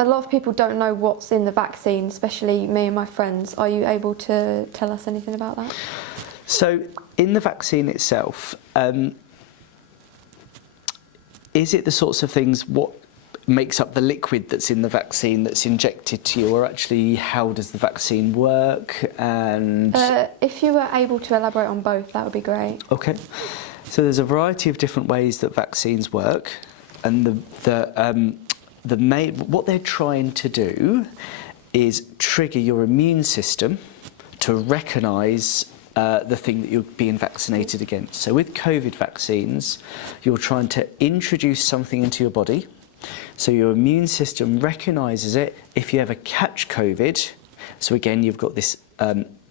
a lot of people don't know what's in the vaccine, especially me and my friends. Are you able to tell us anything about that? So in the vaccine itself, is it the sorts of things, what makes up the liquid that's in the vaccine that's injected to you, or actually how does the vaccine work? And if you were able to elaborate on both, that would be great. Okay, so there's a variety of different ways that vaccines work, and what they're trying to do is trigger your immune system to recognise the thing that you're being vaccinated against. So with COVID vaccines, you're trying to introduce something into your body, so your immune system recognises it if you ever catch COVID. So again, you've got this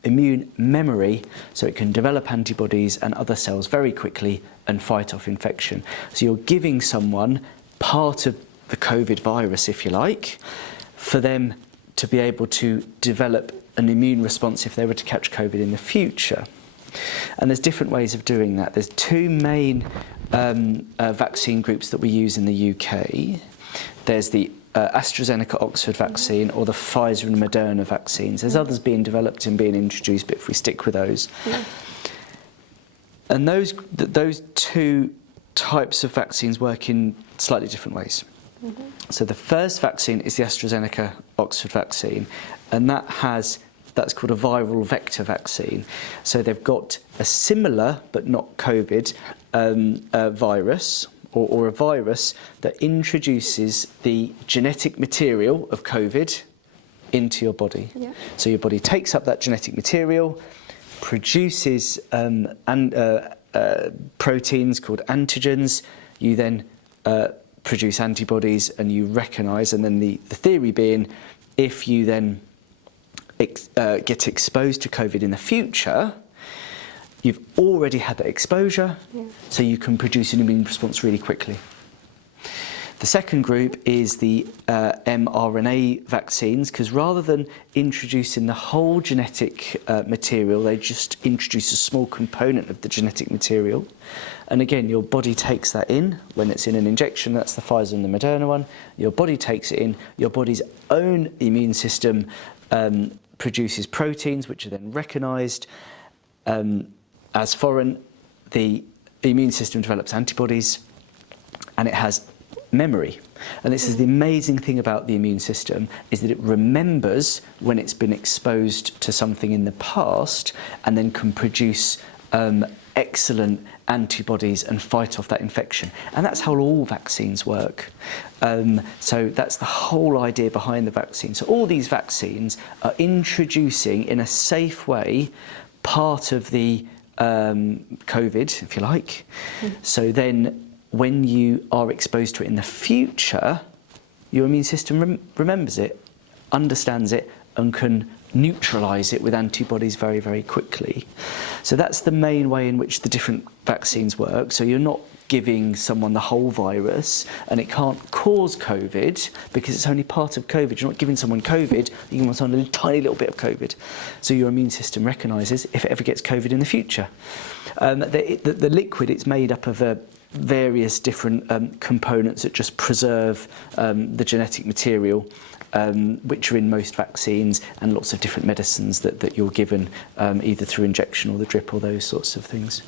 immune memory, so it can develop antibodies and other cells very quickly and fight off infection. So you're giving someone part of the COVID virus, if you like, for them to be able to develop an immune response if they were to catch COVID in the future. And there's different ways of doing that. There's two main vaccine groups that we use in the UK. There's the Astrazeneca Oxford vaccine, or the Pfizer and Moderna vaccines. There's others being developed and being introduced, but if we stick with those. Yeah. And those two types of vaccines work in slightly different ways. Mm-hmm. So the first vaccine is the Astrazeneca Oxford vaccine, and that's called a viral vector vaccine. So they've got a similar, but not COVID, virus, or a virus that introduces the genetic material of COVID into your body. Yeah. So your body takes up that genetic material, produces proteins called antigens. You then produce antibodies, and you recognise, and then the theory being, if you then get exposed to COVID in the future, you've already had that exposure, so you can produce an immune response really quickly. The second group is the mRNA vaccines, because rather than introducing the whole genetic material, they just introduce a small component of the genetic material. And again, your body takes that in when it's in an injection. That's the Pfizer and the Moderna one. Your body takes it in. Your body's own immune system produces proteins, which are then recognised as foreign. The immune system develops antibodies, and it has memory. And this is the amazing thing about the immune system, is that it remembers when it's been exposed to something in the past, and then can produce excellent antibodies and fight off that infection. And that's how all vaccines work. So that's the whole idea behind the vaccine. So all these vaccines are introducing, in a safe way, part of the COVID, if you like. So then when you are exposed to it in the future, your immune system remembers it, understands it, and can neutralise it with antibodies very, very quickly. So that's the main way in which the different vaccines work. So you're not giving someone the whole virus, and it can't cause COVID because it's only part of COVID. You're not giving someone COVID, you're giving someone a tiny little bit of COVID. So your immune system recognises if it ever gets COVID in the future. The liquid, it's made up of various different components that just preserve the genetic material, which are in most vaccines, and lots of different medicines that you're given either through injection or the drip or those sorts of things.